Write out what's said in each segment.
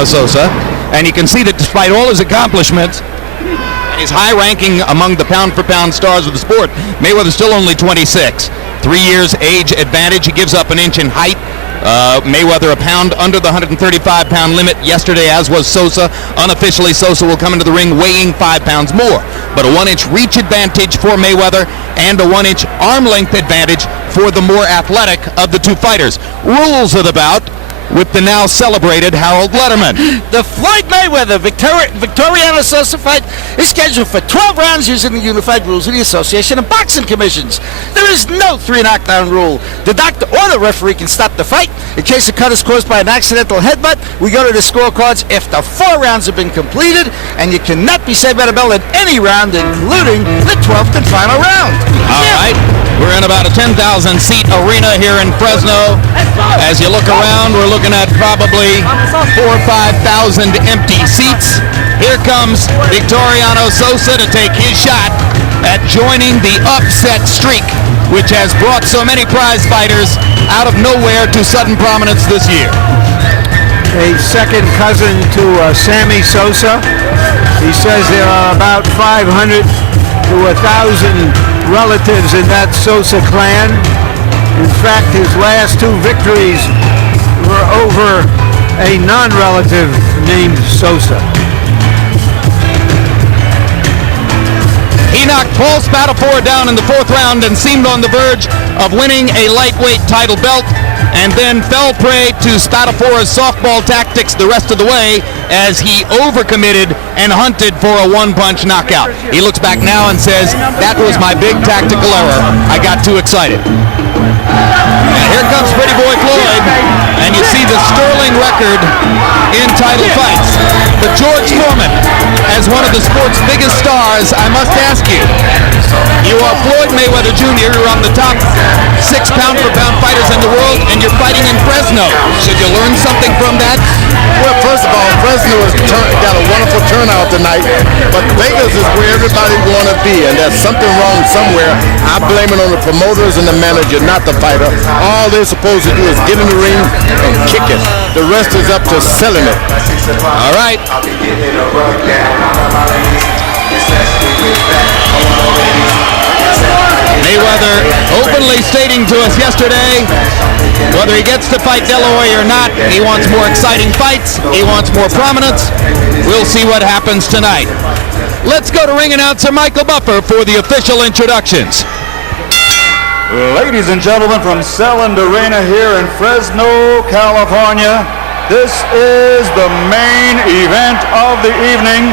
Sosa, and you can see that despite all his accomplishments and his high ranking among the pound-for-pound stars of the sport, Mayweather's still only 26. 3 years age advantage. He gives up an inch in height. Mayweather a pound under the 135-pound limit yesterday, as was Sosa. Unofficially, Sosa will come into the ring weighing 5 pounds more. But a 1-inch reach advantage for Mayweather and a 1-inch arm length advantage for the more athletic of the two fighters. Rules of the bout with the now celebrated Harold Letterman. The Floyd Mayweather Victoriano Sosa fight is scheduled for 12 rounds using the unified rules of the Association of Boxing Commissions. There is no 3 knockdown rule. The doctor or the referee can stop the fight. In case the cut is caused by an accidental headbutt, we go to the scorecards after 4 rounds have been completed, and you cannot be saved by the bell in any round, including the 12th and final round. All right. We're in about a 10,000-seat arena here in Fresno. As you look around, we're looking at probably 4,000 or 5,000 empty seats. Here comes Victoriano Sosa to take his shot at joining the upset streak, which has brought so many prize fighters out of nowhere to sudden prominence this year. A second cousin to Sammy Sosa. He says there are about 500 to 1,000 relatives in that Sosa clan. In fact, his last 2 victories were over a non-relative named Sosa. He knocked Paul Spadafore down in the 4th round and seemed on the verge of winning a lightweight title belt, and then fell prey to Spadafore's softball tactics the rest of the way as he overcommitted and hunted for a 1-punch knockout. He looks back now and says, that was my big tactical error. I got too excited. And here comes Pretty Boy Floyd, and you see the sterling record in title fights. But George Foreman, as one of the sport's biggest stars, I must ask you, you are Floyd Mayweather Jr., you're on the top 6 pound-for-pound fighters in the world, and you're fighting in Fresno. Should you learn something from that? Well, first of all, Fresno has got a wonderful turnout tonight, but Vegas is where everybody want to be, and there's something wrong somewhere. I blame it on the promoters and the manager, not the fighter. All they're supposed to do is get in the ring and kick it. The rest is up to selling it. All right. Mayweather openly stating to us yesterday, whether he gets to fight De La Hoya or not, he wants more exciting fights, he wants more prominence. We'll see what happens tonight. Let's go to ring announcer Michael Buffer for the official introductions. Ladies and gentlemen, from Selland Arena here in Fresno, California, this is the main event of the evening.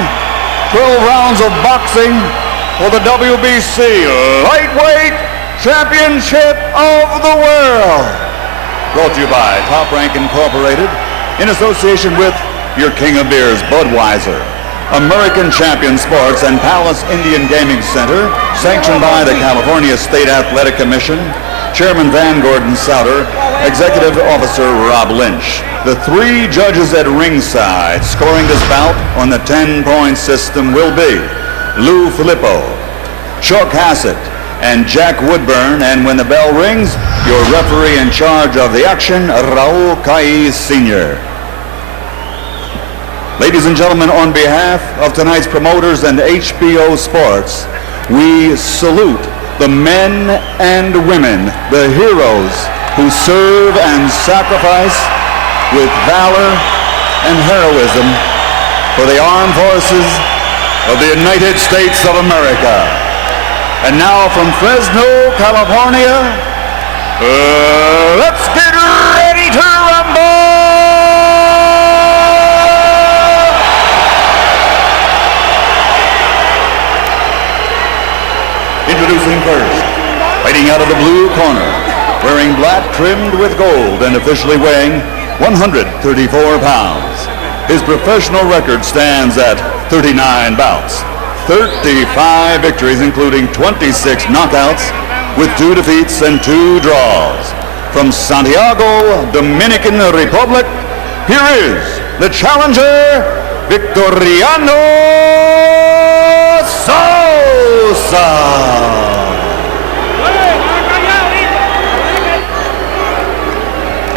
12 rounds of boxing for the WBC Lightweight Championship of the World. Brought to you by Top Rank Incorporated in association with your king of beers, Budweiser. American Champion Sports and Palace Indian Gaming Center, sanctioned by the California State Athletic Commission, Chairman Van Gordon Souter, Executive Officer Rob Lynch. The 3 judges at ringside scoring this bout on the 10-point system will be Lou Filippo, Chuck Hassett, and Jack Woodburn, and when the bell rings, your referee in charge of the action, Raul Caiz Sr. Ladies and gentlemen, on behalf of tonight's promoters and HBO Sports, we salute the men and women, the heroes who serve and sacrifice with valor and heroism for the armed forces of the United States of America. And now from Fresno, California, let's get ready to rumble! Introducing first, fighting out of the blue corner, wearing black trimmed with gold and officially weighing 134 pounds. His professional record stands at 39 bouts, 35 victories, including 26 knockouts, with 2 defeats and 2 draws. From Santiago, Dominican Republic, here is the challenger, Victoriano Sosa.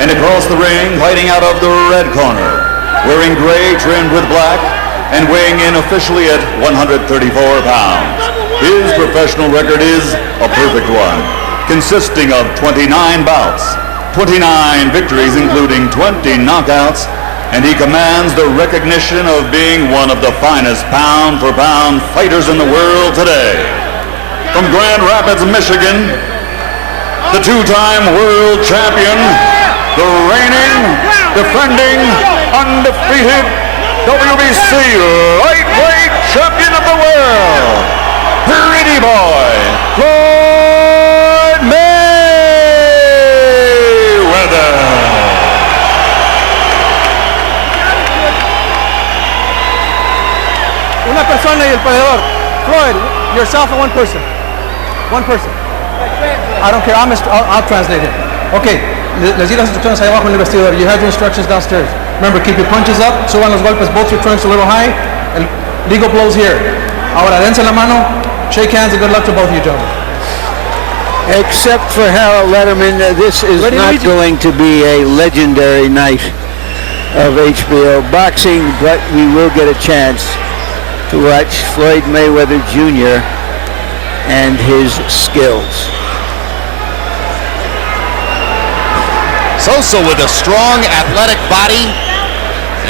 And across the ring, fighting out of the red corner, wearing gray trimmed with black and weighing in officially at 134 pounds. His professional record is a perfect one, consisting of 29 bouts, 29 victories including 20 knockouts, and he commands the recognition of being one of the finest pound-for-pound fighters in the world today. From Grand Rapids, Michigan, the two-time world champion, the reigning, defending, undefeated WBC lightweight champion of the world, Pretty Boy, Floyd Mayweather. Una persona y el perdedor. Floyd, yourself and one person. One person. I don't care. I'll translate it. Okay. Les di las instrucciones ahí abajo en el vestidor. You have the instructions downstairs. Remember, keep your punches up. Suban los golpes. Both your trunks a little high. El legal blows here. Ahora, dense la mano. Shake hands and good luck to both of you, gentlemen. Except for Harold Letterman, this is not going to be a legendary night of HBO boxing, but we will get a chance to watch Floyd Mayweather Jr. and his skills. Sosa with a strong athletic body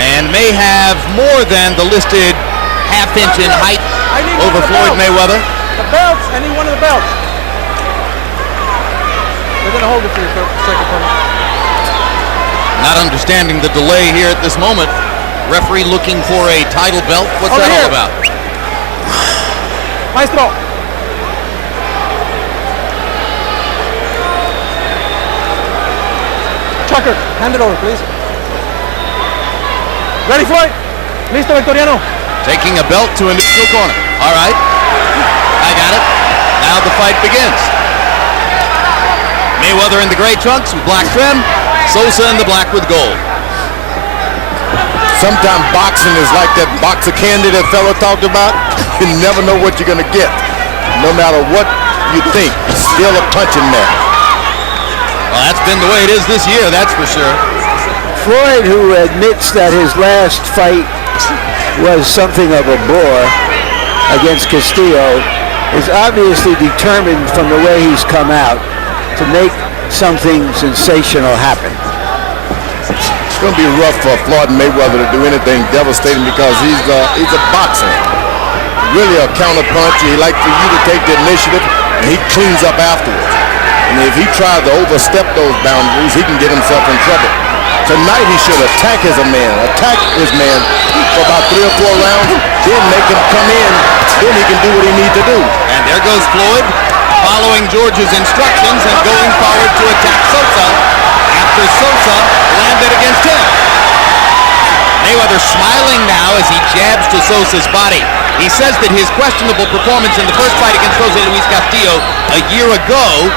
and may have more than the listed half-inch in height over Floyd Mayweather. The belts. I need one of the belts. They're going to hold it for you for a second for me. Not understanding the delay here at this moment. Referee looking for a title belt. What's that all about? Maestro. Chucker, hand it over, please. Ready, Floyd? Listo, Victoriano. Taking a belt to a neutral corner. All right. I got it. Now the fight begins. Mayweather in the gray trunks with black trim. Sosa in the black with gold. Sometimes boxing is like that boxer candy that fella talked about. You never know what you're going to get. No matter what you think, it's still a punch in there. Well, that's been the way it is this year, that's for sure. Floyd, who admits that his last fight was something of a bore against Castillo, is obviously determined from the way he's come out to make something sensational happen. It's going to be rough for Floyd Mayweather to do anything devastating because he's a boxer. Really a counter punch. He likes for you to take the initiative, and he cleans up afterwards. And if he tries to overstep those boundaries, he can get himself in trouble. Tonight he should attack his man for about 3 or 4 rounds, then make him come in, then he can do what he needs to do. And there goes Floyd, following George's instructions and going forward to attack Sosa after Sosa landed against him. Mayweather smiling now as he jabs to Sosa's body. He says that his questionable performance in the first fight against Jose Luis Castillo a year ago,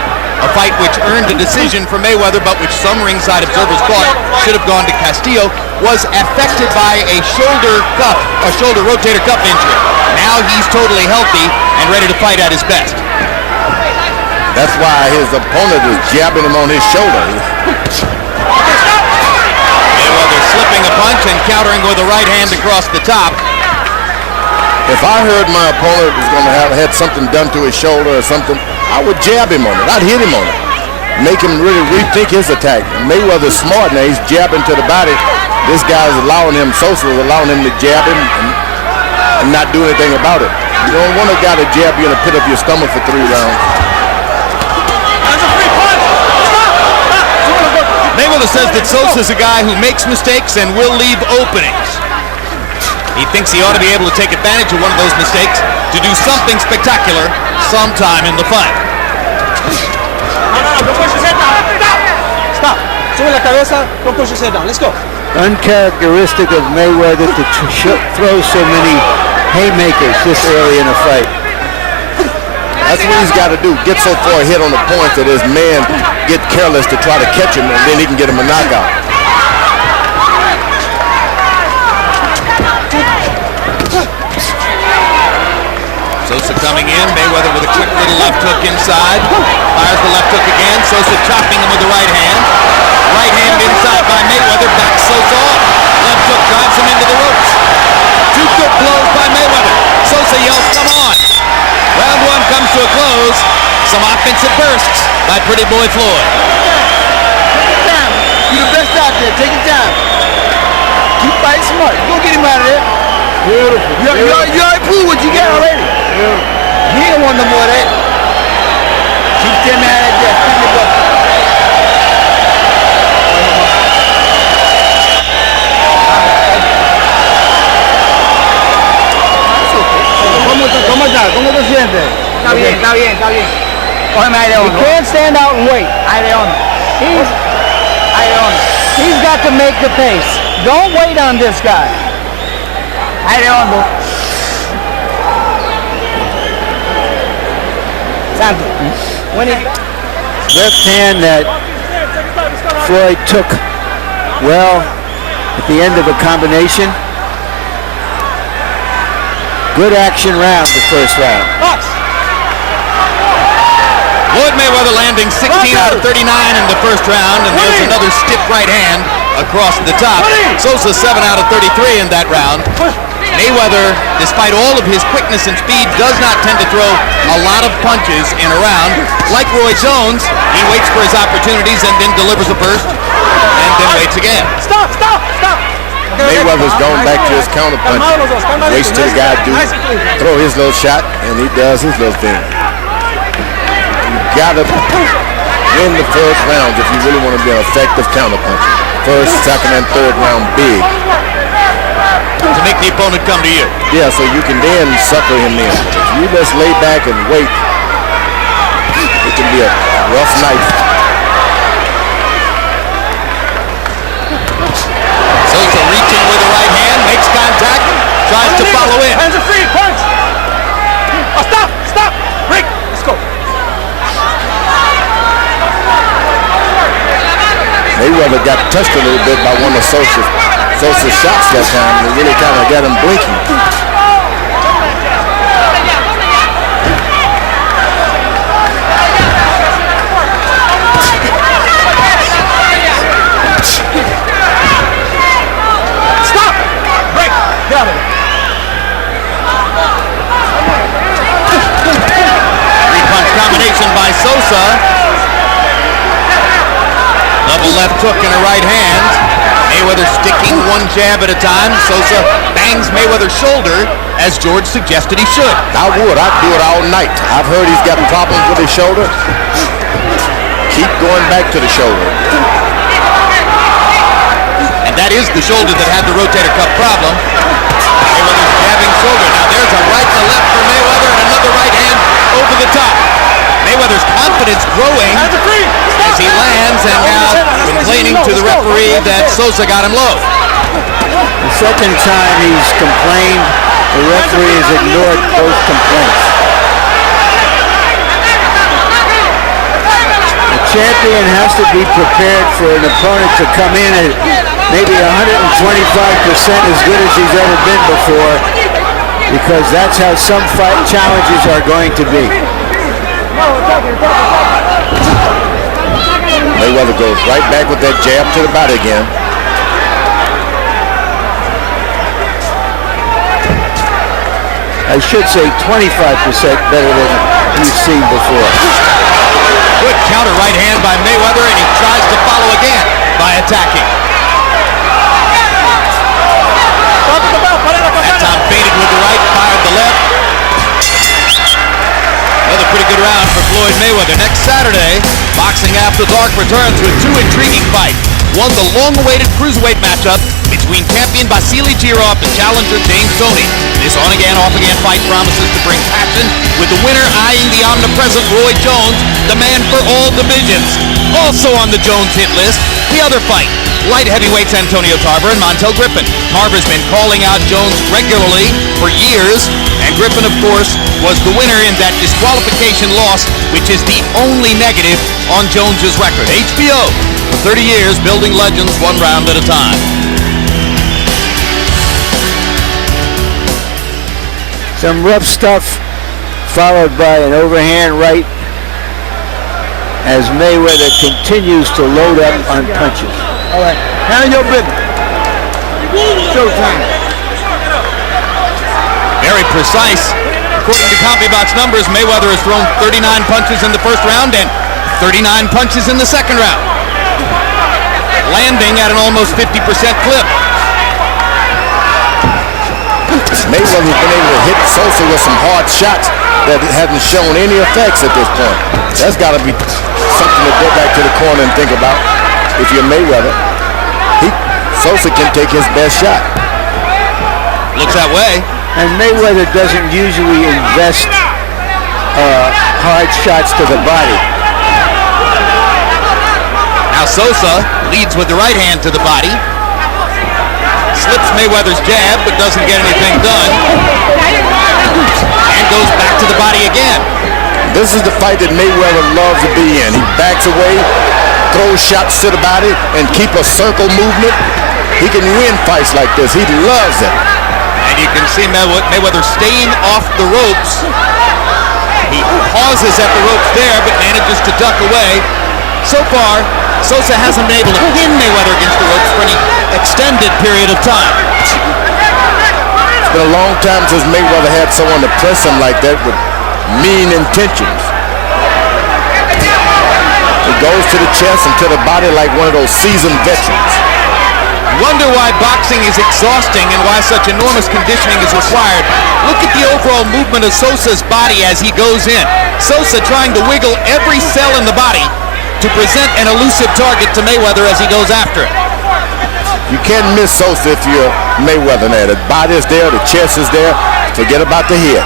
a fight which earned a decision for Mayweather but which some ringside observers thought should have gone to Castillo, was affected by a shoulder rotator cuff injury. Now he's totally healthy and ready to fight at his best. That's why his opponent is jabbing him on his shoulder. Mayweather slipping a punch and countering with a right hand across the top. If I heard my opponent was going to have had something done to his shoulder or something, I would jab him on it. I'd hit him on it. Make him really rethink his attack. Mayweather's smart now. He's jabbing to the body. This guy's allowing him, Sosa is allowing him to jab him and not do anything about it. You don't want a guy to jab you in the pit of your stomach for 3 rounds. Mayweather says that Sosa's a guy who makes mistakes and will leave openings. He thinks he ought to be able to take advantage of one of those mistakes to do something spectacular sometime in the fight. Stop. Sube la cabeza. Don't push his head down. Let's go. Uncharacteristic of Mayweather to throw so many haymakers this early in a fight. That's what he's got to do. Get so far ahead on the points that his man get careless to try to catch him, and then he can get him a knockout. Sosa coming in. Mayweather with a quick little left hook inside. Fires the left hook again. Sosa chopping him with the right hand. Right hand inside by Mayweather. Backs Sosa off. Left hook drives him into the ropes. Two good blows by Mayweather. Sosa yells, "Come on!" Round one comes to a close. Some offensive bursts by Pretty Boy Floyd. You're the best out there. Take your time. Keep fighting smart. You're going to get him out of there. Beautiful. You already proved what you got already. He ain't want no more of that. Keep them out of there. Keep your butt. ¿Cómo te sientes? Está bien. Cógeme ahí de You hondo. can't stand out and wait. Ahí de hondo. Ahí de hondo. He's got to make the pace. Don't wait on this guy. Ahí de hondo. Santo. Left hand that Floyd took well at the end of a combination. Good action round, the first round. Floyd Mayweather landing 16 out of 39 in the first round, and there's another stiff right hand across the top. Sosa 7 out of 33 in that round. Mayweather, despite all of his quickness and speed, does not tend to throw a lot of punches in a round. Like Roy Jones, he waits for his opportunities and then delivers a burst, and then waits again. Stop. Mayweather's going back to his counter punch. Waits till the guy throw his little shot, and he does his little thing. You gotta win the first round if you really want to be an effective counter puncher. First, second, and third round big. To make the opponent come to you. Yeah, so you can then sucker him in. If you just lay back and wait, it can be a rough night. Sosa reaching with the right hand, makes contact, tries to follow in. Hands are free, punch. Oh, stop. Break. Let's go. Mayweather got touched a little bit by one of Sosa's shots that time. It really kind of got him blinking. Stop. Break. Get out of there. Three-punch combination by Sosa. Double left hook and a right hand. Mayweather sticking one jab at a time. Sosa bangs Mayweather's shoulder, as George suggested he should. I would. I'd do it all night. I've heard he's got problems with his shoulder. Keep going back to the shoulder. And that is the shoulder that had the rotator cuff problem. Mayweather's jabbing shoulder. Now there's a right to left for Mayweather and another right hand over the top. Mayweather's confidence growing as he lands and now complaining to the referee that Sosa got him low. The second time he's complained, the referee has ignored both complaints. The champion has to be prepared for an opponent to come in at maybe 125% as good as he's ever been before, because that's how some fight challenges are going to be. Mayweather goes right back with that jab to the body again. I should say 25% better than we've seen before. Good counter right hand by Mayweather, and he tries to follow again by attacking. That time baited with the right, fired the left. Another pretty good round for Floyd Mayweather. Next Saturday, Boxing After Dark returns with two intriguing fights. One, the long-awaited cruiserweight matchup between champion Vasily Girov and challenger James Toney. This on-again, off-again fight promises to bring passion, with the winner eyeing the omnipresent Roy Jones, the man for all divisions. Also on the Jones hit list, the other fight, light heavyweights Antonio Tarver and Montel Griffin. Tarver's been calling out Jones regularly for years, and Griffin, of course, was the winner in that disqualification loss, which is the only negative on Jones's record. HBO, for 30 years, building legends one round at a time. Some rough stuff followed by an overhand right as Mayweather continues to load up on punches. All right, handle your business. Showtime. Very precise. According to CompuBox numbers, Mayweather has thrown 39 punches in the first round and 39 punches in the second round, landing at an almost 50% clip. Mayweather's been able to hit Sosa with some hard shots that hasn't shown any effects at this point. That's got to be something to go back to the corner and think about. If you're Mayweather, Sosa can take his best shot. Looks that way. And Mayweather doesn't usually invest hard shots to the body. Now Sosa leads with the right hand to the body. Slips Mayweather's jab, but doesn't get anything done. And goes back to the body again. This is the fight that Mayweather loves to be in. He backs away, throws shots to the body, and keep a circle movement. He can win fights like this. He loves it. And you can see Mayweather staying off the ropes. He pauses at the ropes there, but manages to duck away. So far, Sosa hasn't been able to pin Mayweather against the ropes for any extended period of time. It's been a long time since Mayweather had someone to press him like that with mean intentions. He goes to the chest and to the body like one of those seasoned veterans. Wonder why boxing is exhausting and why such enormous conditioning is required. Look at the overall movement of Sosa's body as he goes in. Sosa trying to wiggle every cell in the body to present an elusive target to Mayweather as he goes after it. You can't miss Sosa if you're Mayweather now. The body is there, the chest is there. Forget about the head.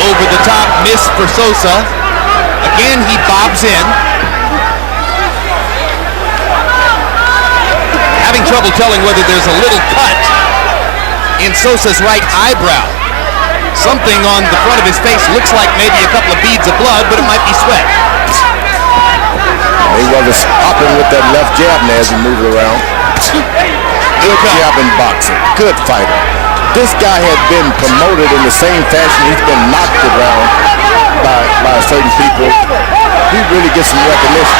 Over the top miss for Sosa. Again, he bobs in. Having trouble telling whether there's a little cut in Sosa's right eyebrow. Something on the front of his face looks like maybe a couple of beads of blood, but it might be sweat. Mayweather's hopping with that left jab now as he moves around. Good jab in boxing. Good fighter. This guy had been promoted in the same fashion he's been knocked around by certain people. He really gets some recognition.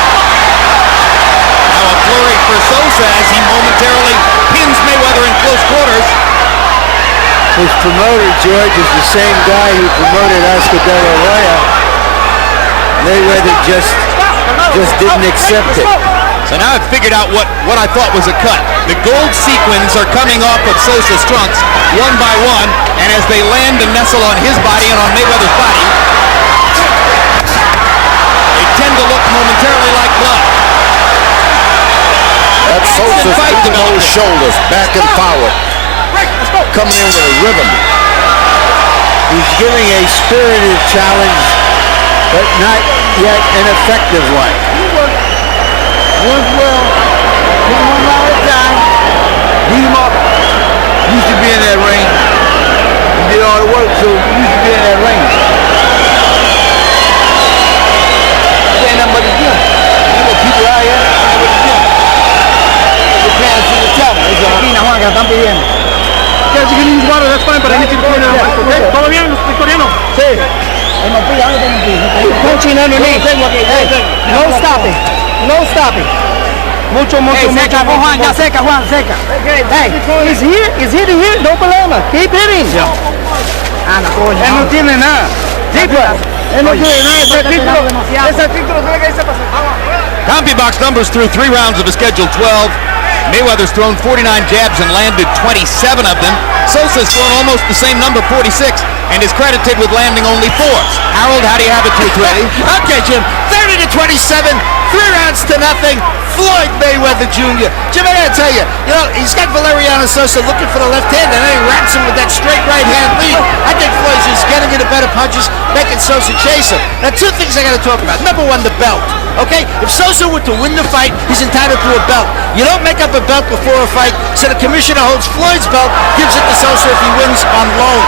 Now a flurry for Sosa as he momentarily pins Mayweather in close quarters. His promoter, George, is the same guy who promoted Oscar De La Hoya. Mayweather just didn't accept it. So now I've figured out what I thought was a cut. The gold sequins are coming off of Sosa's trunks one by one, and as they land and nestle on his body and on Mayweather's body, they tend to look momentarily like blood. That's Sosa's moving those shoulders back and forward, coming in with a rhythm. He's giving a spirited challenge, but not yet an effective one. Once well, hit him 1 round at a time, beat him up. Used to be in that ring. He did all the work, so he used to be in that ring. There ain't nothing but the gym. You know, people out here, nothing but the gym. They're paying to the top. It's all. Juan, que la están pidiendo. Guys, you can use water, that's fine, but I need you to clean it up, okay? ¿Todo bien, Victoriano? Sí. Punching underneath. Hey, no stopping. No stopping. Mucho, Seca, Juan, ya seca, Juan, seca. Hey, he's here to hit, no problema. Keep hitting. Anda, coño. Él no tiene nada. Sí, pues. Él no tiene nada. Ese título tiene que irse para CompuBox numbers through 3 rounds of a scheduled 12. Mayweather's thrown 49 jabs and landed 27 of them. Sosa's thrown almost the same number, 46, and is credited with landing only 4. Harold, how do you have it, 220? Okay, Jim. 30-27, 3 rounds to nothing. Floyd Mayweather Jr. Jim, I gotta tell you, he's got Victoriano Sosa looking for the left hand, and then he racks him with that straight right hand lead. I think Floyd's just getting into better punches, making Sosa chase him. Now, 2 things I gotta talk about. Number 1, the belt. Okay, if Sosa were to win the fight, he's entitled to a belt. You don't make up a belt before a fight, so the commissioner holds Floyd's belt, gives it to Sosa if he wins on loan.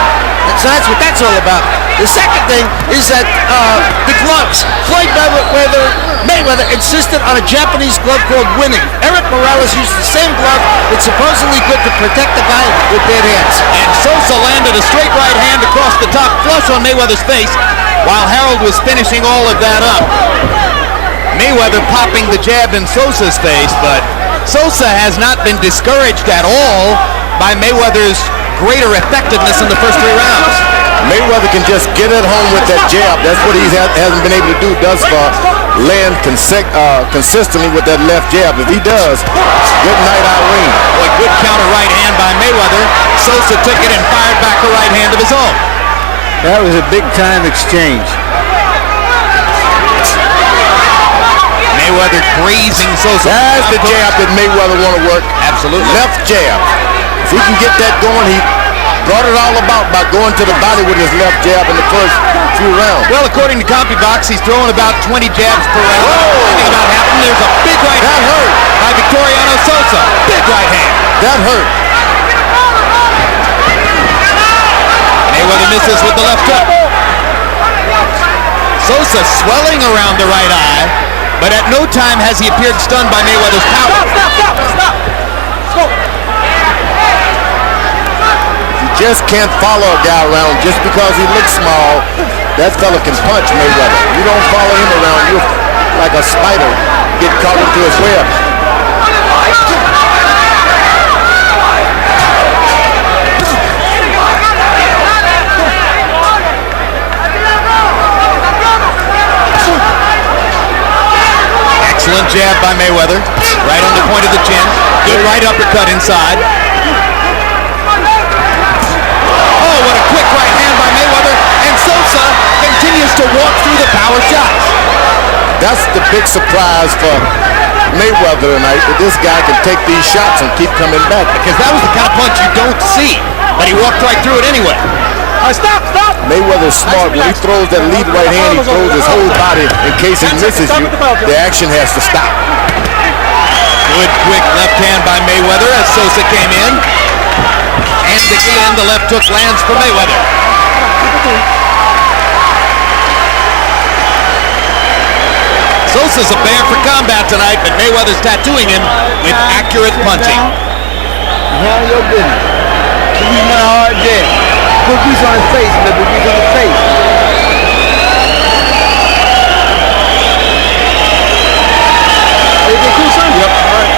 So that's what that's all about. The second thing is that the gloves. Floyd Mayweather insisted on a Japanese glove called winning. Eric Morales used the same glove. It's supposedly good to protect the guy with bad hands. And Sosa landed a straight right hand across the top, flush on Mayweather's face, while Harold was finishing all of that up. Mayweather popping the jab in Sosa's face, but Sosa has not been discouraged at all by Mayweather's greater effectiveness in the first 3 rounds. Mayweather can just get at home with that jab. That's what he hasn't been able to do thus far. Land consistently with that left jab. If he does, good night, Irene. Boy, good counter right hand by Mayweather. Sosa took it and fired back a right hand of his own. That was a big-time exchange. Mayweather grazing Sosa. That's the jab that Mayweather want to work. Absolutely. Left jab. If he can get that going, he brought it all about by going to the body with his left jab in the first few rounds. Well, according to CompuBox, he's throwing about 20 jabs per round. Something about happened. There's a big right That hand hurt. by Victoriano Sosa. Big right hand. That hurt. Mayweather misses with the left hook. Sosa swelling around the right eye, but at no time has he appeared stunned by Mayweather's power. Stop. Let's go. Just can't follow a guy around just because he looks small. That fella can punch Mayweather. You don't follow him around, you're like a spider get caught into his web. Excellent jab by Mayweather, right on the point of the chin. Good right uppercut inside. Quick right hand by Mayweather, and Sosa continues to walk through the power shots. That's the big surprise for Mayweather tonight, that this guy can take these shots and keep coming back. Because that was the kind of punch you don't see, but he walked right through it anyway. Stop. Mayweather's smart. When he throws that lead right hand, he throws his whole body in case he misses you. The action has to stop. Good quick left hand by Mayweather as Sosa came in. And again, the left hook lands for Mayweather. Sosa's a bear for combat tonight, but Mayweather's tattooing him with accurate punching. Handle your business. He's not a hard jab. Put these on his face, put these on his face. Everything cool, son? Yep. All right.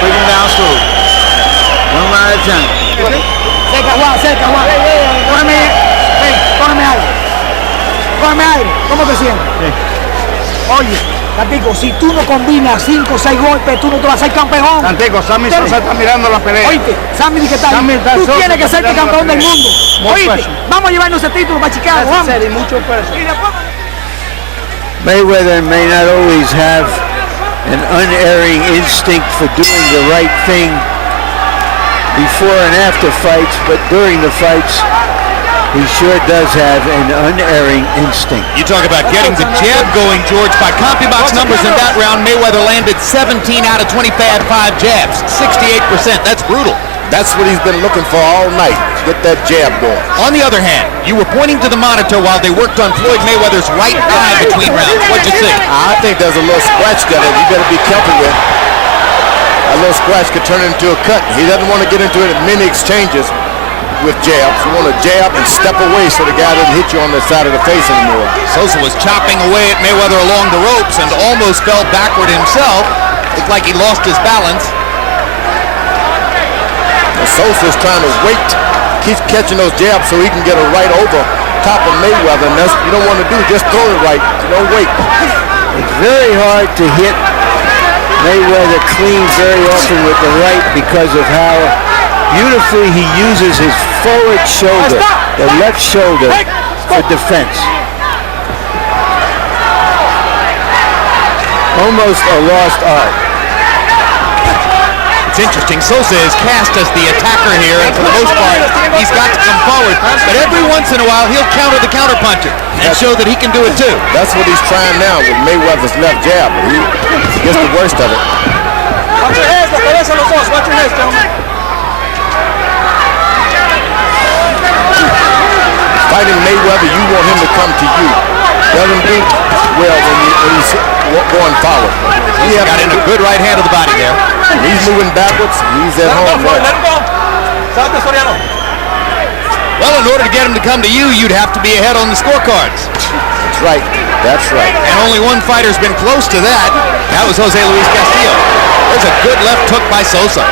Put him down slow. One round at a time. Cerca, Juan. Cógeme aire. ¿Cómo te sientes? Oye, Tantico, si tú no combinas 5 o 6 golpes, tú no te vas a ser campeón. Tantico, Sammy Sosa está mirando la pelea. Oíste, Sammy, ¿qué tal? Tú tienes que ser campeón del mundo. Oíste, vamos a llevarnos ese título para Chicago. Vamos. Mayweather may not always have an unerring instinct for doing the right thing before and after fights, but during the fights, he sure does have an unerring instinct. You talk about getting the jab going, George. By CompuBox numbers in that round, Mayweather landed 17 out of 25 jabs, 68%. That's brutal. That's what he's been looking for all night. Get that jab going. On the other hand, you were pointing to the monitor while they worked on Floyd Mayweather's right eye between rounds. What'd you see? I think there's a little scratch there that you better be careful with. A little scratch could turn into a cut. He doesn't want to get into it in many exchanges with jabs. You want to jab and step away so the guy doesn't hit you on the side of the face anymore. Sosa was chopping away at Mayweather along the ropes and almost fell backward himself. Looked like he lost his balance. Sosa's trying to wait, keeps catching those jabs so he can get a right over top of Mayweather, and that's what you don't want to do. Just throw it right. Don't wait. It's very hard to hit Mayweather clean very often with the right because of how beautifully he uses his forward shoulder, the left shoulder, for defense. Almost a lost art. It's interesting. Sosa is cast as the attacker here, and for the most part, he's got to come forward. But every once in a while, he'll counter the counterpuncher and show that he can do it too. That's what he's trying now with Mayweather's left jab. He gets the worst of it. Watch your heads, la cabeza los dos. Watch your heads, gentlemen. fighting Mayweather, you want him to come to you. Doesn't do well when he's going forward. He got in a good right hand to the body there. He's moving backwards. He's at home. Let him go. Stop Victoriano. Well, in order to get him to come to you, you'd have to be ahead on the scorecards. That's right. That's right. And only one fighter's been close to that. That was Jose Luis Castillo. There's a good left hook by Sosa.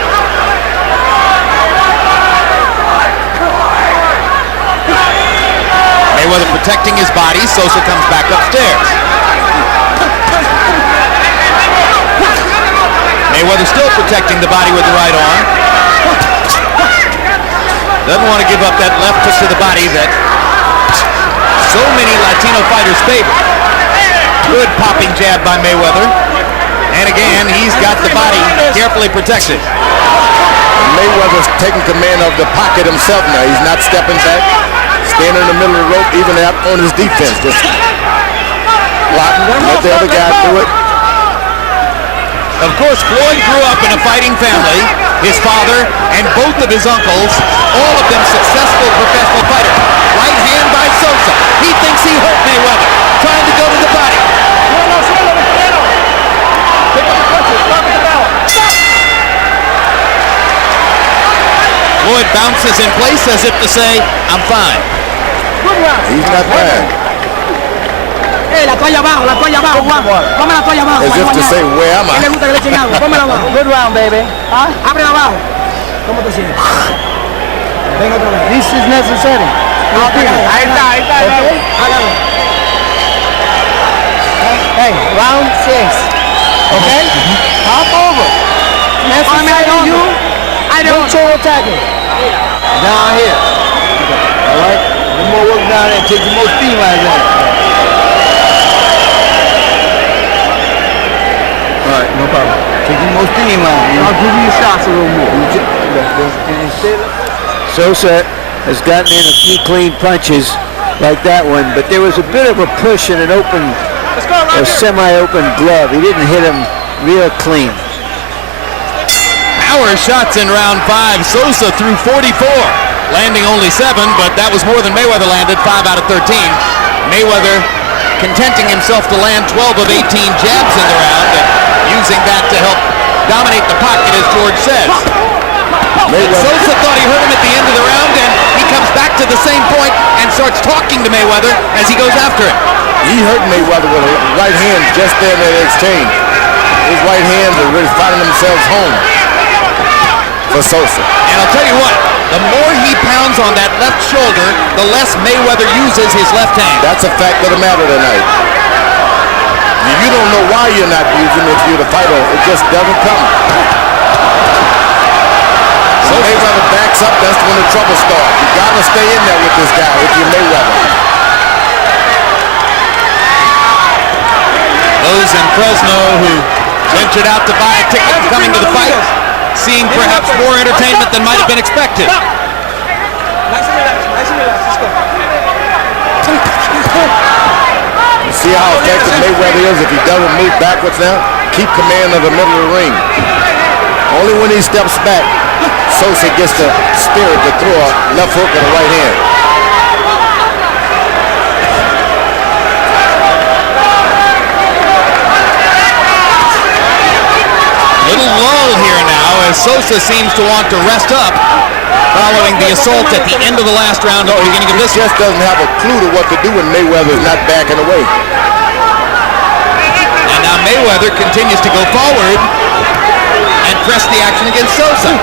Mayweather protecting his body. Sosa comes back upstairs. Mayweather still protecting the body with the right arm. Doesn't want to give up that left hook to the body that so many Latino fighters favor. Good popping jab by Mayweather. And again, he's got the body carefully protected. Mayweather's taking command of the pocket himself now. He's not stepping back, standing in the middle of the rope, even out on his defense. Just blocking, let the other guy do it. Of course, Floyd grew up in a fighting family. His father and both of his uncles, all of them successful professional fighters. Right hand by Sosa. He thinks he hurt Mayweather, trying to go to the body. Floyd bounces in place as if to say, I'm fine. He's not bad. La toalla abajo, Juan. Ponme la toalla abajo. As if to say, where am ¿Qué le I? gusta que le echen agua? Pónmela abajo. Good round, baby. Ábrela abajo. ¿Cómo te sientes? Venga otra vez. This is necessary. Ahí está. Okay. Hágalo. Hey, round 6. Okay? Hop over. Necessary you. I don't show attacking. Down here. All right? No more work down there. Take the most steam out of there. All right, no problem. Take the most steam out of there. I'll give you your shots a little more. Sosa has gotten in a few clean punches like that one, but there was a bit of a push in an open, a semi-open glove. He didn't hit him real clean. Power shots in round 5. Sosa threw 44, landing only 7, but that was more than Mayweather landed, 5 out of 13. Mayweather contenting himself to land 12 of 18 jabs in the round and using that to help dominate the pocket, as George says. Sosa thought he hurt him at the end of the round, and he comes back to the same point and starts talking to Mayweather as he goes after him. He hurt Mayweather with a right hand just there in that exchange. His right hands are really finding themselves home for Sosa. And I'll tell you what, the more he pounds on that left shoulder, the less Mayweather uses his left hand. That's a fact of the matter tonight. You don't know why you're not using it if you're the fighter. It just doesn't come. So Mayweather backs up, that's when the trouble starts. You gotta stay in there with this guy if you're Mayweather. Those in Fresno who ventured out to buy a ticket coming to the fight, seeing perhaps more entertainment than might have been expected. Nice and relax. Let's go. You see how effective Mayweather is if he doesn't move backwards now? Keep command of the middle of the ring. Only when he steps back, Sosa gets the spirit to throw a left hook and a right hand. Little lull here now as Sosa seems to want to rest up following the assault at the end of the last round at the beginning of this. He just doesn't have a clue to what to do when Mayweather's not backing away. And now Mayweather continues to go forward and press the action against Sosa. You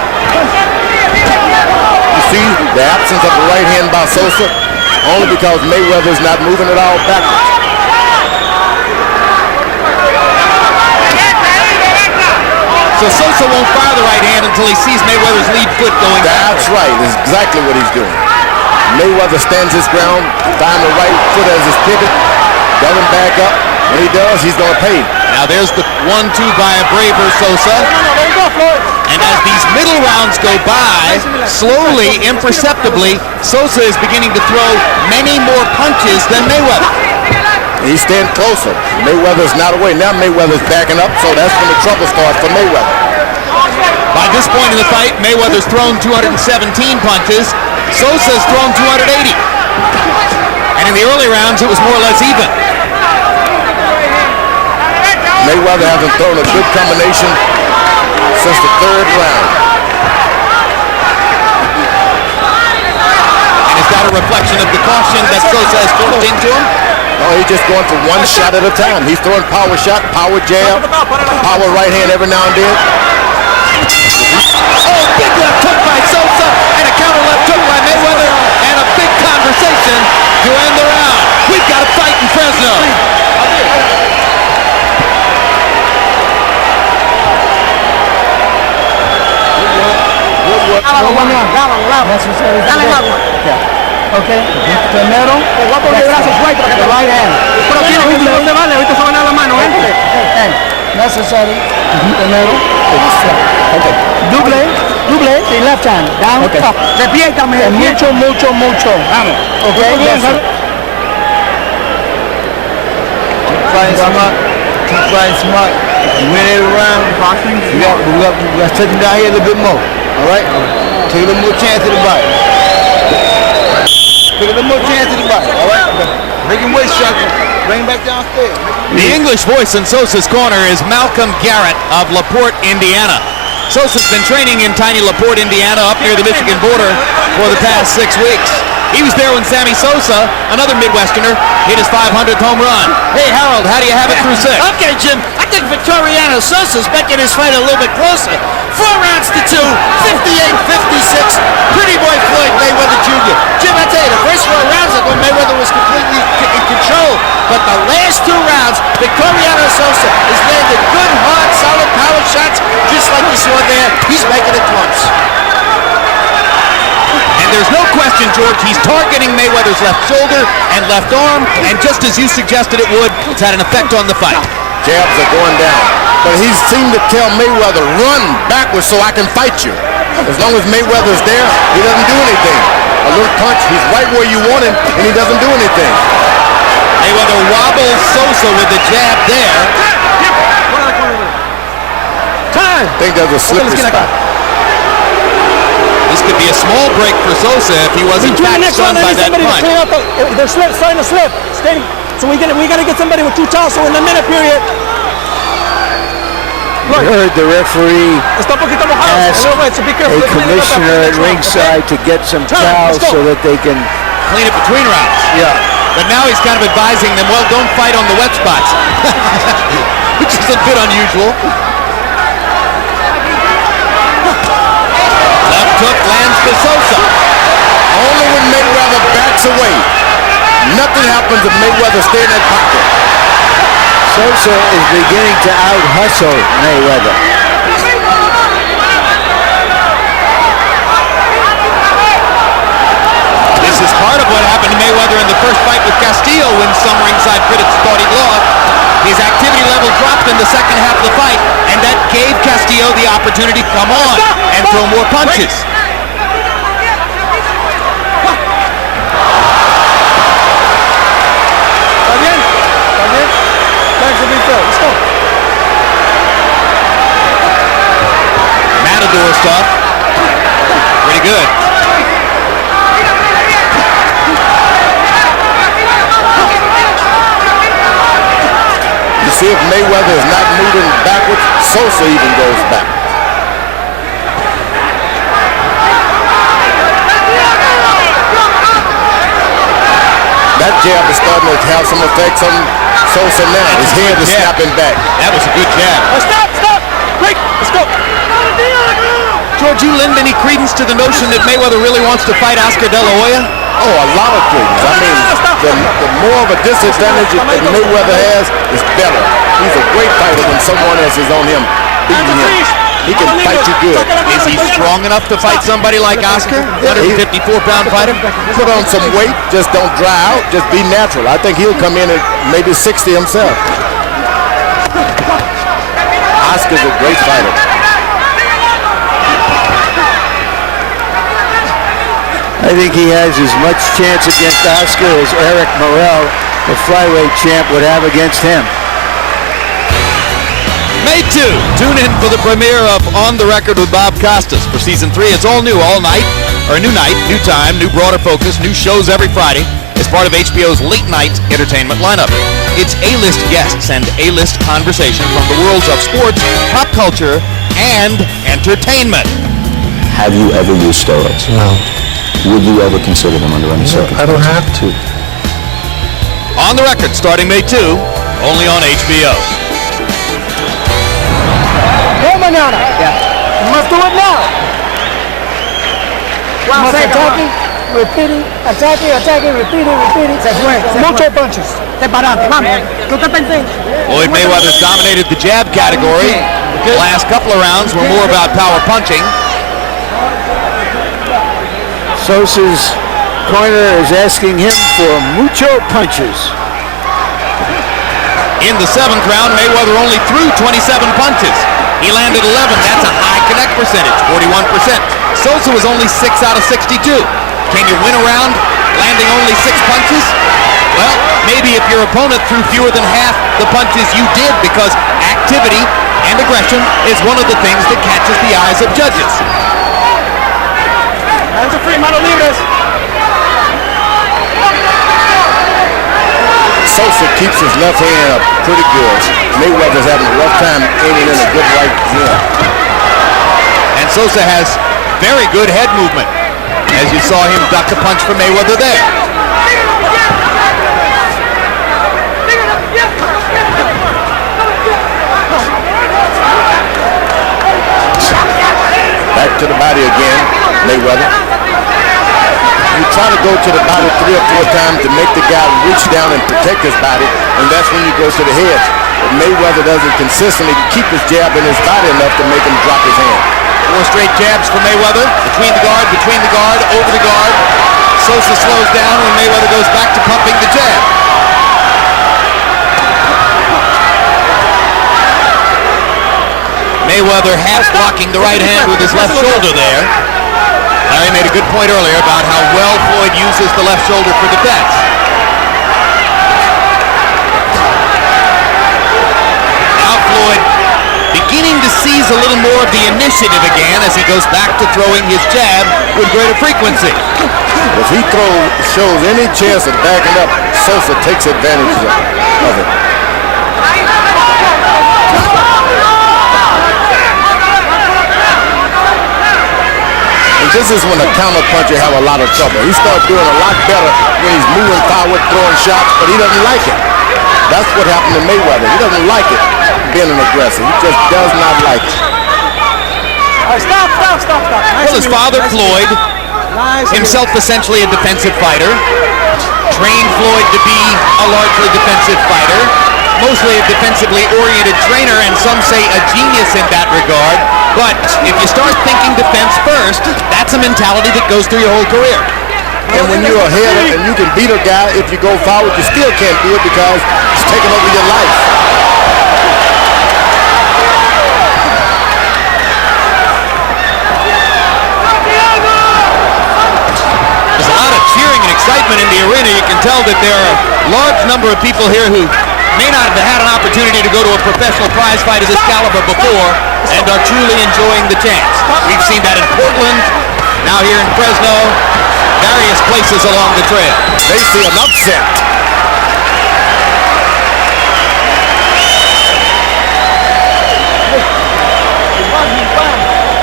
see the absence of the right hand by Sosa only because Mayweather's not moving at all backwards. So Sosa won't fire the right hand until he sees Mayweather's lead foot going That's backward. right. That's exactly what he's doing. Mayweather stands his ground, find the right foot as his pivot, doesn't back up. When he does, he's going to pay. Now there's the 1-2 by a braver Sosa. And as these middle rounds go by, slowly, imperceptibly, Sosa is beginning to throw many more punches than Mayweather. He's staying closer. Mayweather's not away. Now Mayweather's backing up, so that's when the trouble starts for Mayweather. By this point in the fight, Mayweather's thrown 217 punches. Sosa's thrown 280. And in the early rounds, it was more or less even. Mayweather hasn't thrown a good combination since the third round. And is that a reflection of the caution that Sosa has forced into him? No, he's just going for one shot at a time. He's throwing power shot, power jab, power right hand every now and then. Oh, big left hook by Sosa, and a counter left hook by Mayweather, and a big conversation to end the round. We've got a fight in Fresno. Okay. Primero, te voy a poner el brazo fuerte para que te right hand. Pero tiene que no te vale, ahorita se van a la mano, ¿eh? Necessary. Primero. Okay. Double, the left hand. Down, up. Repiétame. Mucho. Vamos. Okay. Keep fighting smart. You win every round. We got to take him down here a little bit more. All right? Take a little more chance to the body. Take a little more chance to the body. All right? Make him weight structure. Bring him back downstairs. The English voice in Sosa's corner is Malcolm Garrett of LaPorte, Indiana. Sosa's been training in tiny LaPorte, Indiana, up near the Michigan border for the past 6 weeks. He was there when Sammy Sosa, another Midwesterner, hit his 500th home run. Hey, Harold, how do you have it through 6? Okay, Jim. I think Victoriano Sosa's making his fight a little bit closer. 4 rounds to 2, 58-56. Pretty boy Floyd Mayweather Jr. Jim, I tell you, the first 4 rounds ago, Mayweather was completely in control. But the last 2 rounds, Victoriano Sosa has landed good, hard, solid power shots, just like you saw there. He's making it close. And there's no question, George, he's targeting Mayweather's left shoulder and left arm, and just as you suggested it would, it's had an effect on the fight. Jabs are going down. But he seemed to tell Mayweather, run backwards so I can fight you. As long as Mayweather's there, he doesn't do anything. A little punch, he's right where you want him, and he doesn't do anything. Mayweather wobbles Sosa with the jab there. Time. I think there's a slippery spot. This could be a small break for Sosa if he wasn't stunned by that punch. They're starting to slip. So we gotta get somebody with 2 towels. So in the minute period, I heard the referee ask a commissioner at ringside to get some towels so that they can clean it between rounds. Yeah. But now he's kind of advising them, well, don't fight on the wet spots, which is a bit unusual. Left hook lands for Sosa. Only when Mayweather backs away. Nothing happens if Mayweather stays in that pocket. Sosa is beginning to out-hustle Mayweather. This is part of what happened to Mayweather in the first fight with Castillo when some ringside critics thought he'd lost. His activity level dropped in the second half of the fight, and that gave Castillo the opportunity to come on and throw more punches. Let's go. Matador stuff. Pretty good. You see if Mayweather is not moving backwards, Sosa even goes back. That jab is starting to have some effects on Sosa now. His head is snapping back. That was a good jab. Stop! Break! Let's go! George, you lend any credence to the notion that Mayweather really wants to fight Oscar De La Hoya? Oh, a lot of things. I mean, the more of a disadvantage that Mayweather has is better. He's a great fighter when someone else is on him, beating him. He can fight you good. Is he strong enough to fight somebody like Oscar? 154-pound fighter? Put on some weight, just don't dry out, just be natural. I think he'll come in at maybe 60 himself. Oscar's a great fighter. I think he has as much chance against Oscar as Eric Morrell, the flyweight champ, would have against him. May 2, tune in for the premiere of On the Record with Bob Costas for season 3. It's all new, all night, or a new night, new time, new broader focus, new shows every Friday. as part of HBO's late night entertainment lineup. It's A-list guests and A-list conversation from the worlds of sports, pop culture, and entertainment. Have you ever used steroids? No. Would you ever consider them under any circumstances? I don't have to. On the record, starting May 2, only on HBO. Hey, manana. Yeah. You must do it now. Attacking, repeating, repeating. Se fue. Muchos punches. Separate. Vamos. ¿Qué usted pensé? Floyd Mayweather dominated the jab category. The last couple of rounds were more about power punching. Sosa's corner is asking him for mucho punches. In the 7th round, Mayweather only threw 27 punches. He landed 11. That's a high connect percentage, 41%. Sosa was only 6 out of 62. Can you win a round landing only 6 punches? Well, maybe if your opponent threw fewer than half the punches you did, because activity and aggression is one of the things that catches the eyes of judges. Hands are free, mano libres. Sosa keeps his left hand up pretty good. Mayweather's having a rough time aiming in a good right hand. And Sosa has very good head movement, as you saw him duck a punch from Mayweather there. Back to the body again, Mayweather. You try to go to the body 3 or 4 times to make the guy reach down and protect his body, and that's when you go to the head. But Mayweather doesn't consistently keep his jab in his body enough to make him drop his hand. 4 straight jabs for Mayweather, between the guard, over the guard. Sosa slows down when Mayweather goes back to pumping the jab. Mayweather half blocking the right hand with his left shoulder there. Larry made a good point earlier about how well Floyd uses the left shoulder for defense. Now Floyd beginning to seize a little more of the initiative again as he goes back to throwing his jab with greater frequency. If he shows any chance of backing up, Sosa takes advantage of it. This is when a counter-puncher have a lot of trouble. He starts doing a lot better when he's moving forward, throwing shots, but he doesn't like it. That's what happened to Mayweather. He doesn't like it, being an aggressor. He just does not like it. Stop. Well, his father, Floyd, himself essentially a defensive fighter, trained Floyd to be a largely defensive fighter, mostly a defensively oriented trainer, and some say a genius in that regard. But if you start thinking defense first, that's a mentality that goes through your whole career. And when you're ahead and you can beat a guy, if you go forward, you still can't do it because he's taking over your life. There's a lot of cheering and excitement in the arena. You can tell that there are a large number of people here who may not have had an opportunity to go to a professional prize fight of this caliber before and are truly enjoying the chance. We've seen that in Portland, now here in Fresno, various places along the trail. They see an upset.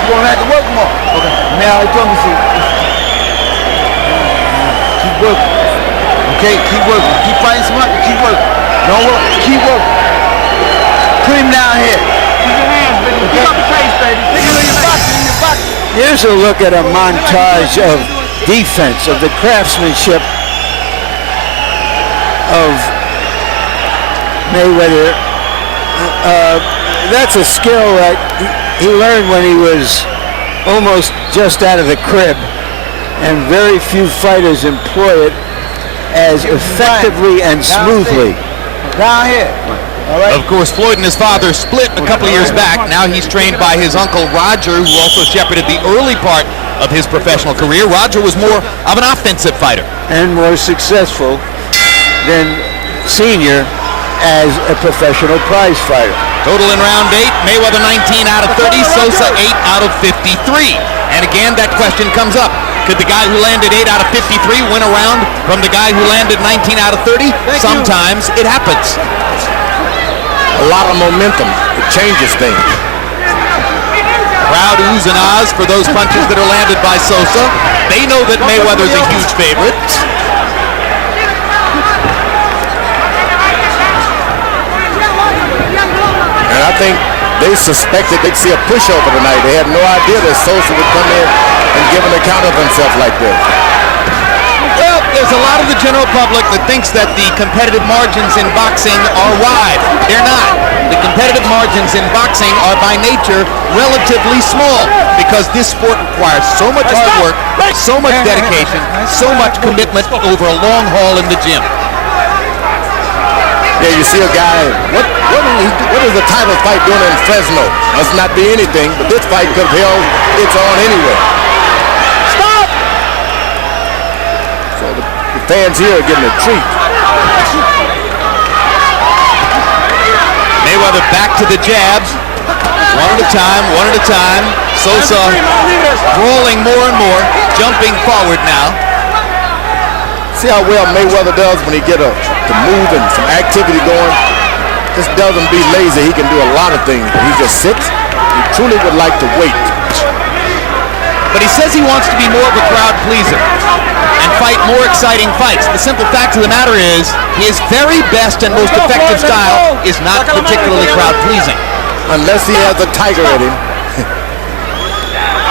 You're going to have to work more. Okay. Now I told me to keep working. Okay, keep working. Keep fighting smart. Keep working. Don't work. Keep working. Put him down here. Keep your hands, baby. Okay. Keep up the pace, baby. Take it in your box. Here's a look at a montage of defense, of the craftsmanship of Mayweather. That's a skill that he learned when he was almost just out of the crib, and very few fighters employ it as effectively and smoothly. Down here. All right. Of course, Floyd and his father split a couple of years back. Now he's trained by his uncle Roger, who also shepherded the early part of his professional career. Roger was more of an offensive fighter. And more successful than Senior as a professional prize fighter. Total in round 8, Mayweather 19 out of 30, Sosa 8 out of 53. And again, that question comes up. Could the guy who landed 8 out of 53 win a round from the guy who landed 19 out of 30? Sometimes it happens. A lot of momentum. It changes things. Crowd oohs and ahs for those punches that are landed by Sosa. They know that Mayweather's a huge favorite. And I think they suspected they'd see a pushover tonight. They had no idea that Sosa would come in and give an account of himself like this. Well, there's a lot of the general public that thinks that the competitive margins in boxing are wide. They're not. The competitive margins in boxing are by nature relatively small because this sport requires so much hard work, so much dedication, so much commitment over a long haul in the gym. Yeah, you see a guy, what is the title fight doing in Fresno? Must not be anything, but this fight could have held its own anyway. Stop! So the fans here are getting a treat. Mayweather back to the jabs. One at a time. Sosa rolling more and more, jumping forward now. See how well Mayweather does when he get to move and some activity going. Just doesn't be lazy. He can do a lot of things, but he just sits. He truly would like to wait. But he says he wants to be more of a crowd pleaser and fight more exciting fights. The simple fact of the matter is his very best and most effective style is not particularly crowd pleasing. Unless he has a tiger in him.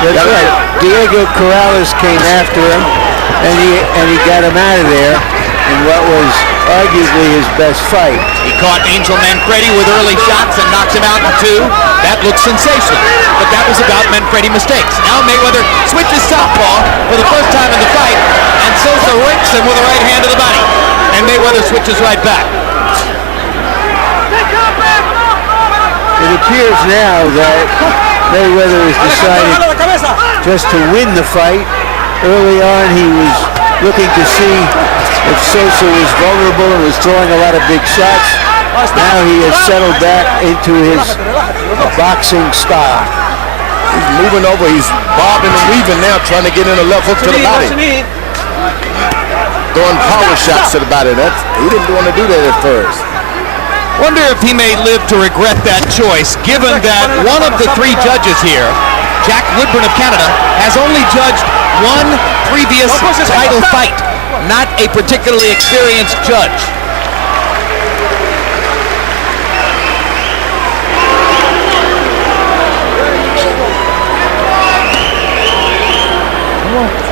That's right. Diego Corrales came after him, and he got him out of there in what was arguably his best fight. He caught Angel Manfredi with early shots and knocked him out in 2. That looked sensational, but that was about Manfredi mistakes. Now Mayweather switches southpaw for the first time in the fight, and Sosa rakes him with a right hand to the body, and Mayweather switches right back. It appears now that Mayweather has decided just to win the fight. Early on, he was looking to see if Sosa was vulnerable and was throwing a lot of big shots. Now he has settled back into his boxing style. He's moving over. He's bobbing and weaving now, trying to get in a left hook to the body. Throwing power shots to the body. He didn't want to do that at first. Wonder if he may live to regret that choice, given that one of the 3 judges here, Jack Woodburn of Canada, has only judged one previous title fight, not a particularly experienced judge.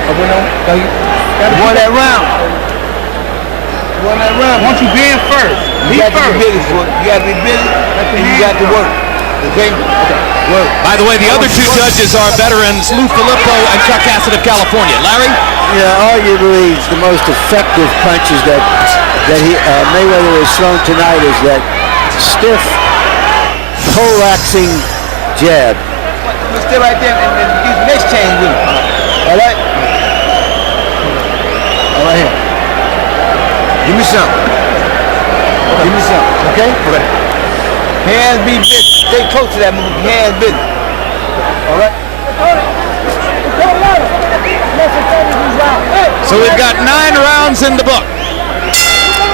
You won that round. Once you be in first, you got to be busy, Floyd. You got to be busy, and you got to work. Okay? Work. By the way, the other 2 judges are veterans Lou Filippo and Chuck Hassett of California. Larry? Yeah, arguably the most effective punches that Mayweather has thrown tonight is that stiff, poleaxing jab. Let's stay right there and use the next chain with him. All right? All right here. Give me some. Give me some, okay? Okay. Hands be busy. Stay close to that move. Hands busy. All right? So we've got 9 rounds in the book.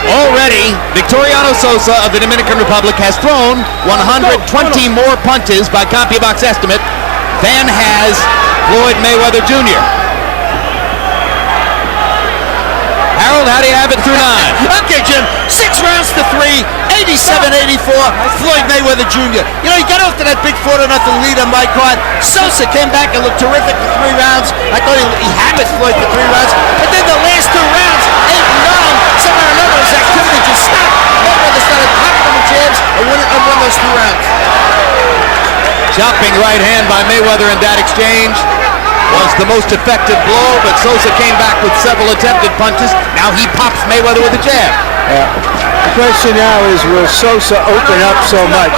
Already, Victoriano Sosa of the Dominican Republic has thrown 120 more punches by CompuBox estimate than has Floyd Mayweather Jr. Harold, how do you have it through 9? Okay, Jim. 6 rounds to 3, 87-84, Floyd Mayweather Jr. You know, he got off to that big 4-0 lead on my card. Sosa came back and looked terrific for 3 rounds. I thought he hammered Floyd for 3 rounds. But then the last 2 rounds, 8 and 9, somehow or another, his activity just stopped. Mayweather started popping him with jabs and won those 2 rounds. Chopping right hand by Mayweather in that exchange was the most effective blow, but Sosa came back with several attempted punches. Now he pops Mayweather with a jab. Yeah. The question now is, will Sosa open up so much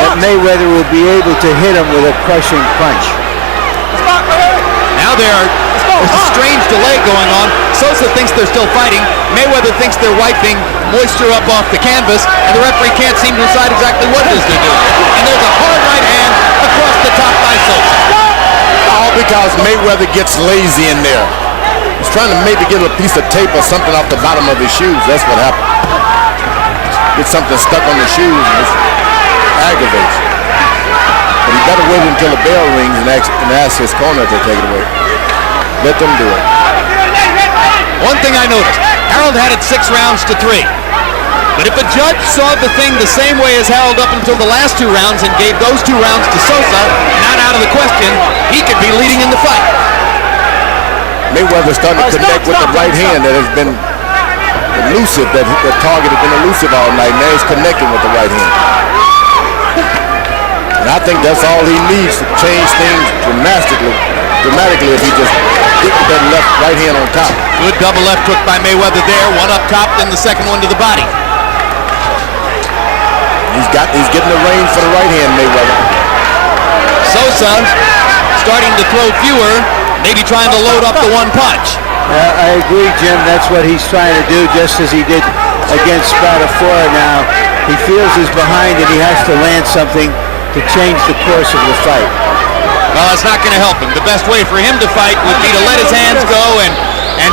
that Mayweather will be able to hit him with a crushing punch? Now there's a strange delay going on. Sosa thinks they're still fighting. Mayweather thinks they're wiping moisture up off the canvas, and the referee can't seem to decide exactly what it is they're doing. And there's a hard right hand across the top by Sosa. All because Mayweather gets lazy in there. He's trying to maybe get a piece of tape or something off the bottom of his shoes. That's what happened. Get something stuck on the shoes and it aggravates. But he better wait until the bell rings and ask his corner to take it away. Let them do it. One thing I noticed, Harold had it 6 rounds to 3. But if a judge saw the thing the same way as Harold up until the last 2 rounds and gave those 2 rounds to Sosa, not out of the question, he could be leading in the fight. Mayweather starting to connect with the right hand that has been elusive, that target has been elusive all night. Now he's connecting with the right hand. And I think that's all he needs to change things dramatically if he just gets that right hand on top. Good double left hook by Mayweather there. One up top, then the second one to the body. He's getting the range for the right hand, Mayweather. Sosa starting to throw fewer, maybe trying to load up the one punch. I agree, Jim. That's what he's trying to do, just as he did against Spadafora now. He feels he's behind and he has to land something to change the course of the fight. Well, it's not going to help him. The best way for him to fight would be to let his hands go and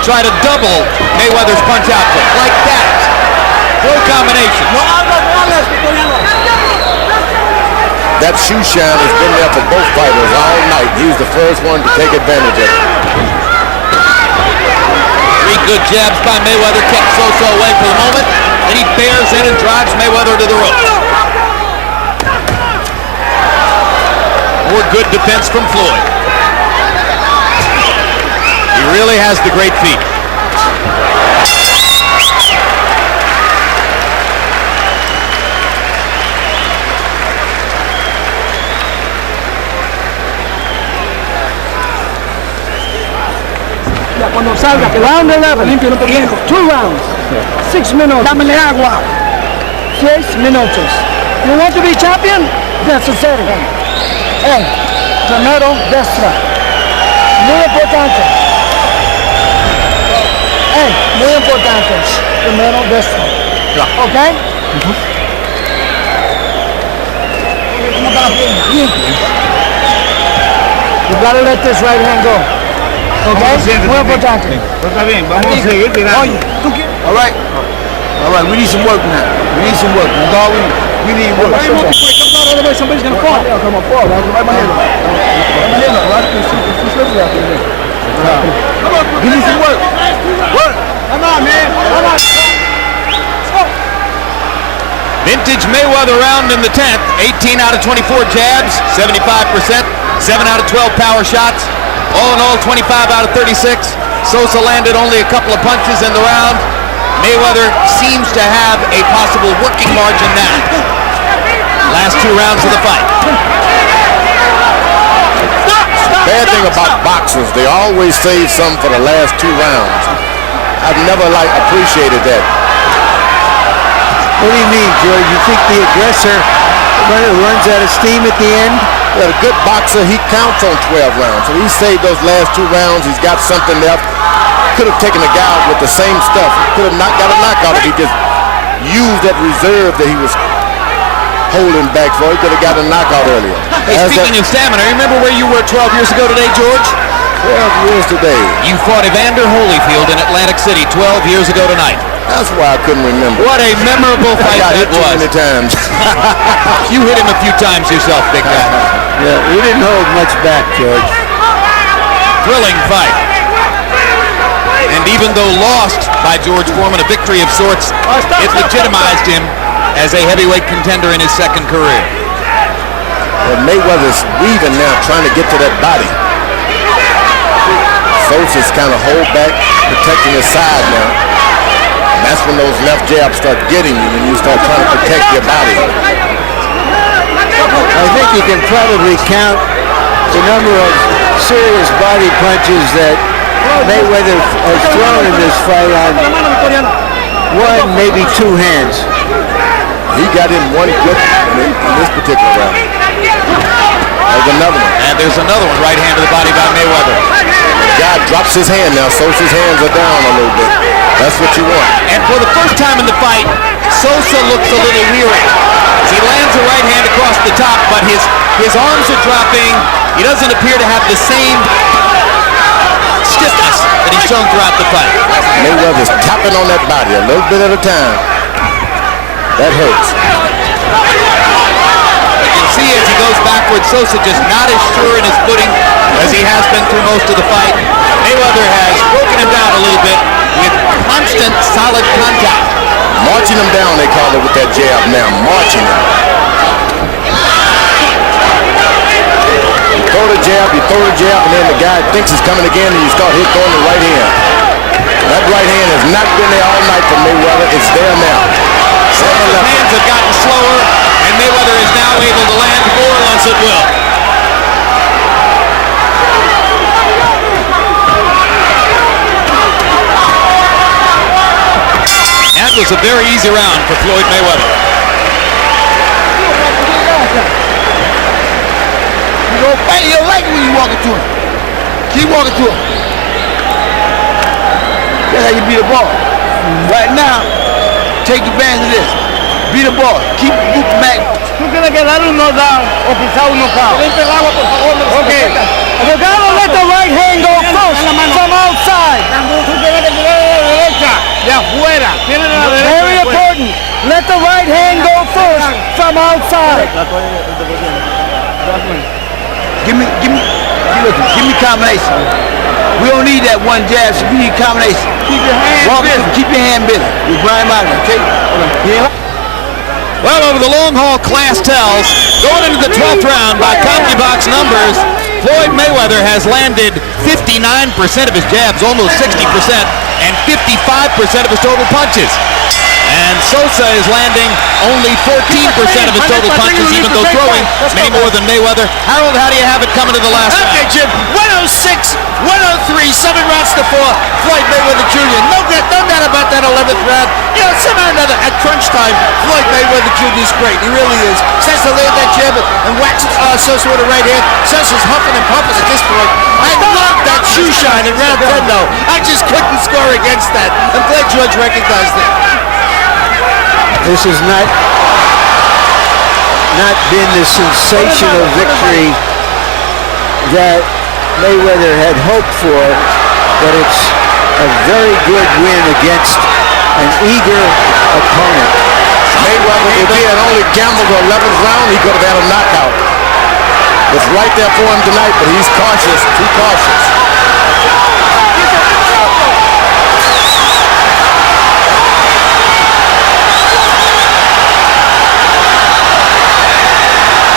try to double Mayweather's punch output. Like that. Throw combination. That shoe shine has been there for both fighters all night. He was the first one to take advantage of it. 3 good jabs by Mayweather kept Sosa away for the moment. Then he bears in and drives Mayweather to the ropes. More good defense from Floyd. He really has the great feet. Cuando salga, que round 11, limpio un poquito. 2 rounds, 6 minutos. Dámele agua. 6 minutos. You want to be champion? That's a certain. Hey, primero destra. Muy importante. Hey, muy importante. Primero destra. Okay? You gotta let this right hand go. Okay? Muy importante. Está bien, vamos a seguir tirando. Oye, ¿tú qué? All right, we need some work now. We need some work. That's all we need work. Somebody's gonna fall. Come on, fall. We need some work. Work. Come on, man. Come on. Vintage Mayweather round in the 10th. 18 out of 24 jabs, 75%. 7 out of 12 power shots. All in all, 25 out of 36. Sosa landed only a couple of punches in the round. Mayweather seems to have a possible working margin now. Last 2 rounds of the fight. Bad thing about boxers, they always save some for the last 2 rounds. I've never appreciated that. What do you mean, George? You think the aggressor runs out of steam at the end? Well, a good boxer, he counts on 12 rounds. So he saved those last 2 rounds. He's got something left. Could have taken a guy out with the same stuff. Could have got a knockout if he just used that reserve that he was holding back for. He could have got a knockout earlier. Hey, speaking of stamina, remember where you were 12 years ago today, George? 12 years today. You fought Evander Holyfield in Atlantic City 12 years ago tonight. That's why I couldn't remember. What a memorable fight I got that hit too was. many times. You hit him a few times yourself, big guy. Yeah, we didn't hold much back, George. Thrilling fight. And even though lost by George Foreman, a victory of sorts, it legitimized him as a heavyweight contender in his second career. Well, Mayweather's weaving now, trying to get to that body. Sosa's kind of hold back, protecting his side now. And that's when those left jabs start getting you, when you start trying to protect your body. I think you can probably count the number of serious body punches that Mayweather has thrown in this fight on 1, maybe 2 hands. He got in 1 good in this particular round. There's another one. And there's another one, right hand to the body by Mayweather. The guy drops his hand now. Sosa's hands are down a little bit. That's what you want. And for the first time in the fight, Sosa looks a little weary. As he lands a right hand across the top, but his arms are dropping. He doesn't appear to have the same stiffness that he's shown throughout the fight. Mayweather's tapping on that body a little bit at a time. That hurts. You can see as he goes backwards, Sosa just not as sure in his footing as he has been through most of the fight. Mayweather has broken him down a little bit with constant, solid contact. Marching him down, they call it with that jab now. Marching him. You throw the jab, and then the guy thinks he's coming again, and you start throwing the right hand. That right hand has not been there all night for Mayweather. It's there now. Sosa's hands have gotten slower, and Mayweather is now able to land more or less at will. That was a very easy round for Floyd Mayweather. You don't like it when you walk into him. Keep walking to him. That's how you beat a ball. Right now, take advantage of this. Beat the ball. Keep back. Tú tienes que dar un knockdown o quizá un knockout. Okay. Abogado, let the right hand go first from outside. Tú tienes que tirar de la derecha, de afuera. Very important. Let the right hand go first from outside. Give me combination. We don't need that one jab, so we need combination. Keep your hand busy. Keep your hand busy. You grind him out of it, okay? Well, over the long haul, class tells, going into the 12th round by CompuBox numbers, Floyd Mayweather has landed 59% of his jabs, almost 60%, and 55% of his total punches. And Sosa is landing only 14% of his total punches, even though throwing many more than Mayweather. Harold, how do you have it coming to the last round? Okay, Jim. 106, 103, 7 rounds to 4. Floyd Mayweather Jr. No doubt about that 11th round. You know, somehow or another, at crunch time, Floyd Mayweather Jr. is great. He really is. Starts to land that jab and whacks Sosa with a right hand. Sosa's huffing and puffing at this point. I love that shoe shine in round 10, though. I just couldn't score against that. I'm glad George recognized it. This has not been the sensational victory that Mayweather had hoped for, but it's a very good win against an eager opponent. Mayweather, if he had only gambled the 11th round, he could have had a knockout. It's right there for him tonight, but he's cautious, too cautious.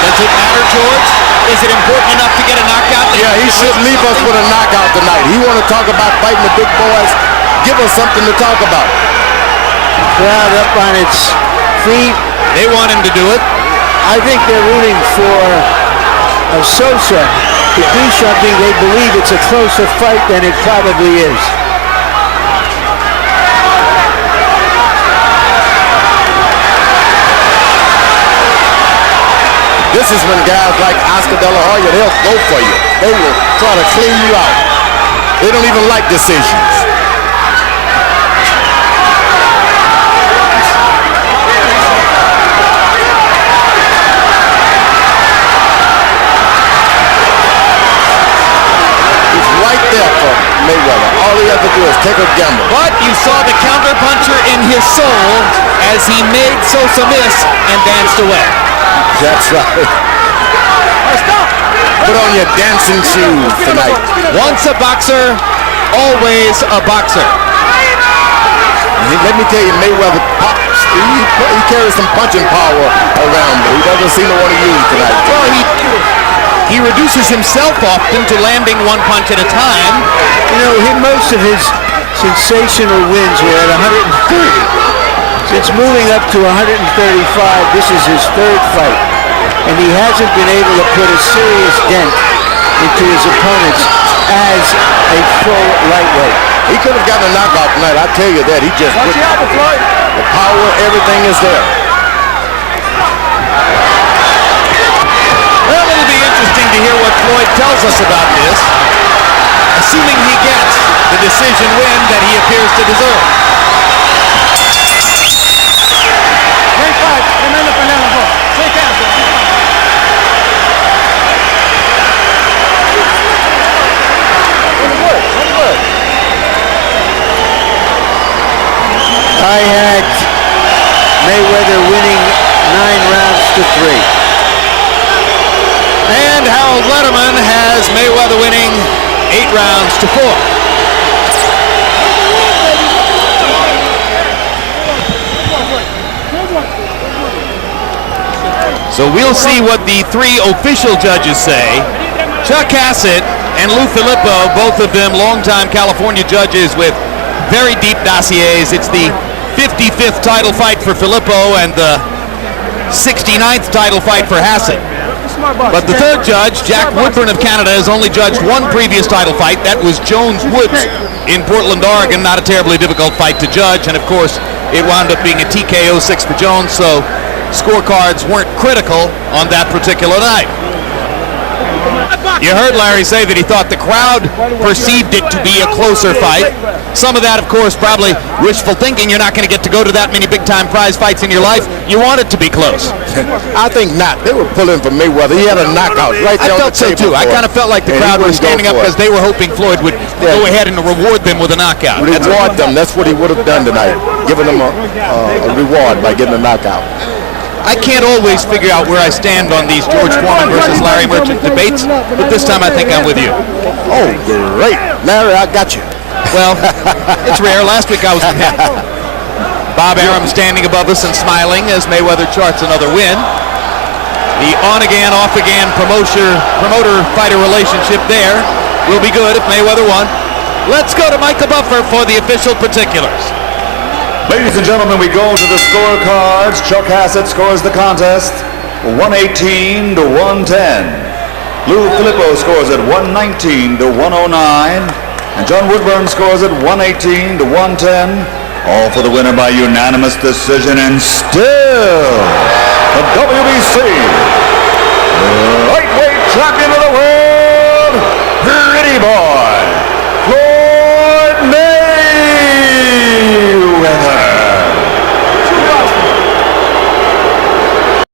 Does it matter, George? Is it important enough to get a knockout? Yeah, he should leave us with a knockout tonight. He want to talk about fighting the big boys. Give us something to talk about. Crowd up on its feet. They want him to do it. I think they're rooting for Sosa to do something. They believe it's a closer fight than it probably is. This is when guys like Oscar De La Hoya, they'll go for you. They will try to clean you out. They don't even like decisions. He's right there for Mayweather. All he has to do is take a gamble. But you saw the counterpuncher in his soul as he made Sosa miss and danced away. That's right. Put on your dancing shoes tonight. Once a boxer, always a boxer. Let me tell you, Mayweather, he carries some punching power around, but he doesn't seem to want to use it tonight. Well, he reduces himself often to landing one punch at a time. You know, most of his sensational wins were at 130. Since moving up to 135, this is his third fight, and he hasn't been able to put a serious dent into his opponents as a full lightweight. He could have gotten a knockout tonight, I tell you that. He just Watch out, Floyd. The power, everything is there. Well, it'll be interesting to hear what Floyd tells us about this, assuming he gets the decision win that he appears to deserve. Great fight. Tremenda pelea los dos. Shake hands. 6-3. And Harold Letterman has Mayweather winning 8 rounds to 4. So we'll see what the 3 official judges say. Chuck Hassett and Lou Filippo, both of them longtime California judges with very deep dossiers. It's the 55th title fight for Filippo and the 69th title fight for Hassett. But the third judge, Jack Woodburn of Canada, has only judged one previous title fight. That was Jones Woods in Portland, Oregon. Not a terribly difficult fight to judge. And of course, it wound up being a TKO 6 for Jones, so scorecards weren't critical on that particular night. You heard Larry say that he thought the crowd perceived it to be a closer fight. Some of that, of course, probably wishful thinking. You're not going to get to go to that many big-time prize fights in your life. You want it to be close. I think not. They were pulling for Mayweather. He had a knockout right there. I felt so too. I kind of felt like the crowd was standing up because they were hoping Floyd would go ahead and reward them with a knockout. Reward them. That's what he would have done tonight, giving them a reward by getting a knockout. I can't always figure out where I stand on these George Foreman versus Larry Merchant debates, but this time I think I'm with you. Oh, great. Larry, I got you. Well, it's rare. Last week I was with him. Bob Arum standing above us and smiling as Mayweather charts another win. The on-again, off-again promoter-fighter relationship there will be good if Mayweather won. Let's go to Michael Buffer for the official particulars. Ladies and gentlemen, we go to the scorecards. Chuck Hassett scores the contest 118 to 110. Lou Filippo scores at 119 to 109. And John Woodburn scores at 118 to 110. All for the winner by unanimous decision, and still the WBC lightweight champion of the world,